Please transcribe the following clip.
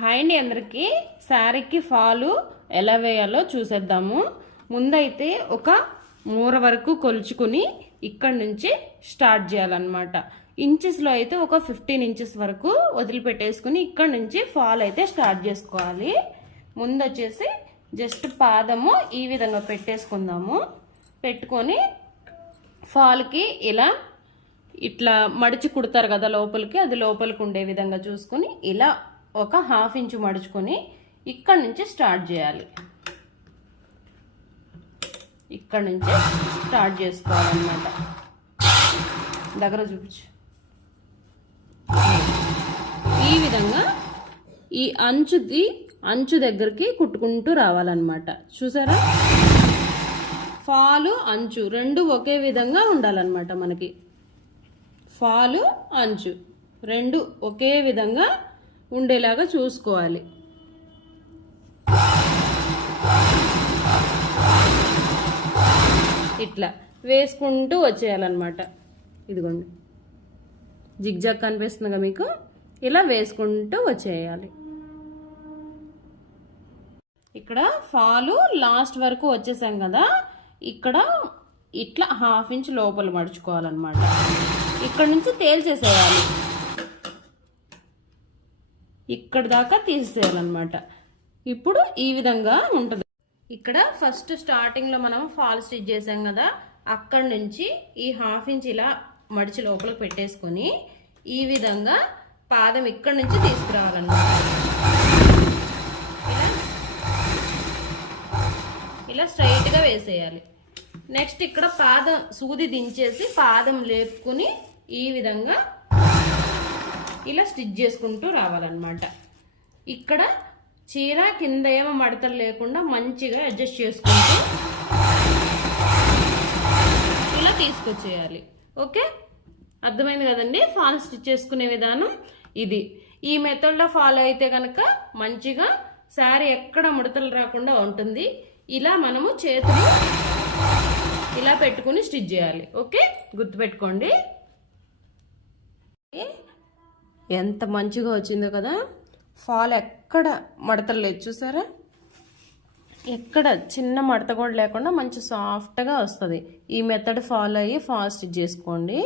Hi అండి అందరికీ. శారీకి ఫాలు ఎలా వేయాలో చూసేద్దాము. ముందైతే ఒక మూర వరకు కొలుచుకుని ఇక్కడ నుంచి స్టార్ట్ చేయాలన్నమాట. ఇంచెస్లో అయితే ఒక 15 ఇంచెస్ వరకు వదిలిపెట్టేసుకుని ఇక్కడ నుంచి ఫాల్ అయితే స్టార్ట్ చేసుకోవాలి. ముందు వచ్చేసి జస్ట్ పాదము ఈ విధంగా పెట్టేసుకుందాము. పెట్టుకొని ఫాల్కి ఇలా ఇట్లా మడిచి కుడతారు కదా లోపలికి, అది లోపలికి ఉండే విధంగా చూసుకొని ఇలా ఒక ½ ఇంచు మడుచుకొని ఇక్కడ నుంచి స్టార్ట్ చేయాలి. ఇక్కడ నుంచి స్టార్ట్ చేసుకోవాలన్నమాట. దగ్గర చూపించు. ఈ విధంగా ఈ అంచు దగ్గరికి కుట్టుకుంటూ రావాలన్నమాట. చూసారా, ఫాలు అంచు రెండు ఒకే విధంగా ఉండాలన్నమాట. మనకి ఫాలు అంచు రెండు ఒకే విధంగా ఉండేలాగా చూసుకోవాలి. ఇట్లా వేసుకుంటూ వచ్చేయాలన్నమాట. ఇదిగోండి, జిగ్జాగ్ కనిపిస్తుందిగా మీకు, ఇలా వేసుకుంటూ వచ్చేయాలి. ఇక్కడ ఫాలు లాస్ట్ వరకు వచ్చేసాం కదా, ఇక్కడ ఇట్లా ½ ఇంచ్ లోపల మడుచుకోవాలన్నమాట. ఇక్కడ నుంచి తేల్చేసేయాలి, ఇక్కడ దాకా తీసేయాలన్నమాట. ఇప్పుడు ఈ విధంగా ఉంటుంది. ఇక్కడ ఫస్ట్ స్టార్టింగ్లో మనం ఫాల్ స్టిచ్ చేసాం కదా, అక్కడ నుంచి ఈ ½ ఇంచ్ ఇలా మడిచి లోపలికి పెట్టేసుకొని ఈ విధంగా పాదం ఇక్కడ నుంచి తీసుకురావాలన్నమాట. ఇలా స్ట్రైట్గా వేసేయాలి. నెక్స్ట్ ఇక్కడ పాదం సూది దించేసి పాదం లేపుకుని ఈ విధంగా ఇలా స్టిచ్ చేసుకుంటూ రావాలన్నమాట. ఇక్కడ చీర కింద ఏమో మడతలు లేకుండా మంచిగా అడ్జస్ట్ చేసుకుంటూ ఇలా తీసుకొచ్చేయాలి. ఓకే, అర్థమైంది కదండి. ఫాల్ స్టిచ్ చేసుకునే విధానం ఇది. ఈ మెథడ్లో ఫాలో అయితే కనుక మంచిగా శారీ ఎక్కడ ముడతలు రాకుండా ఉంటుంది. ఇలా మనము చేతులు ఇలా పెట్టుకుని స్టిచ్ చేయాలి. ఓకే, గుర్తుపెట్టుకోండి. ఎంత మంచిగా వచ్చిందో కదా, ఫాల్ ఎక్కడ మడతలు లేదు చూసారా, ఎక్కడ చిన్న మడత కూడా లేకుండా మంచి సాఫ్ట్గా వస్తుంది. ఈ మెథడ్ ఫాలో అయ్యి ఫాల్ స్టిచ్ చేసుకోండి.